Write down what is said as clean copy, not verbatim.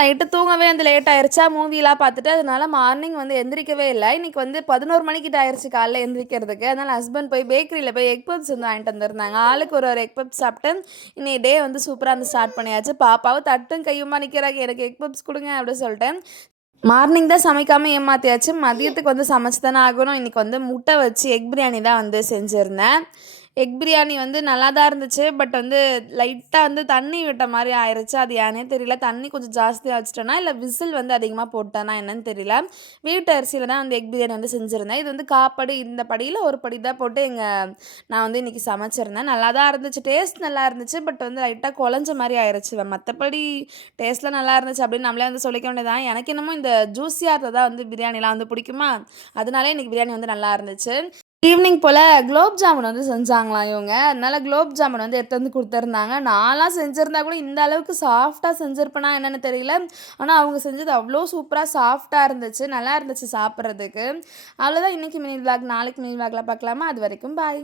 Night தூங்கவே வந்து late ஆயிருச்சா மூவிலாம் பார்த்துட்டு. அதனால மார்னிங் வந்து எந்திரிக்கவே இல்ல. இன்னைக்கு வந்து 11 மணிக்கிட்ட ஆயிருச்சு காலைல எந்திரிக்கிறதுக்கு. அதனால ஹஸ்பண்ட் போய் பேக்கரியில போய் எக் பப்ஸ் வந்து வாங்கிட்டு வந்திருந்தாங்க. ஆளுக்கு ஒரு எக் பப்ஸ் சாப்பிட்டு இன்னைய டே வந்து சூப்பரா வந்து ஸ்டார்ட் பண்ணியாச்சு. பாப்பாவும் தட்டும் கையுமா நிக்கிறாங்க. எனக்கு எக் பப்ஸ் குடுங்க அப்படின்னு சொல்லிட்டு. மார்னிங் தான் சமைக்காம ஏமாத்தியாச்சு. மதியத்துக்கு வந்து சமைச்சு தானே ஆகணும். இன்னைக்கு வந்து முட்டை வச்சு எக் பிரியாணி தான் வந்து செஞ்சிருந்தேன். எக் பிரியாணி வந்து நல்லா தான் இருந்துச்சு. பட் வந்து லைட்டா வந்து தண்ணி விட்ட மாரி ஆயிருச்சு. அது ஏன்னே தெரியல. தண்ணி கொஞ்சம் ஜாஸ்தியா வச்சுட்டேனா, இல்ல விசில் வந்து அதிகமா போட்டேனா என்னன்னு தெரியல. வீட்டு அரிசியில தான் வந்து எக் பிரியாணி வந்து செஞ்சிருந்தேன். இது வந்து காப்படி இந்த படியில ஒரு படி தான் போட்டு நான் வந்து இன்னைக்கு சமைச்சிருந்தேன். நல்லா தான் இருந்துச்சு. டேஸ்ட் நல்லா இருந்துச்சு. பட் வந்து லைட்டா கொழஞ்ச மாரி ஆயிருச்சு. மத்தபடி டேஸ்ட்லாம் நல்லா இருந்துச்சு அப்படின்னு நம்மளே வந்து சொல்லிக்க வேண்டியதுதான். எனக்கு என்னமோ இந்த ஜூஸியா இருந்ததா வந்து பிரியாணிலாம் வந்து பிடிக்குமா, அதனாலே இன்னைக்கு பிரியாணி வந்து நல்லா இருந்துச்சு. ஈவினிங் போல குலோப் ஜாமுன் வந்து செஞ்சாங்களாம் இவங்க. அதனால குலோப் ஜாமுன் வந்து எடுத்து வந்து குடுத்துருந்தாங்க. நான்லாம் செஞ்சிருந்தா கூட இந்த அளவுக்கு சாஃப்ட்டா செஞ்சிருப்பேனா என்னன்னு தெரியல. ஆனா அவங்க செஞ்சது அவ்ளோ சூப்பரா சாஃப்ட்டா இருந்துச்சு. நல்லா இருந்துச்சு சாப்பிடுறதுக்கு. அவ்வளோதான் இன்னைக்கு மினி விளாக். நாளைக்கு மினி விளாக்ல பார்க்கலாமா? அதுவரைக்கும் பாய்.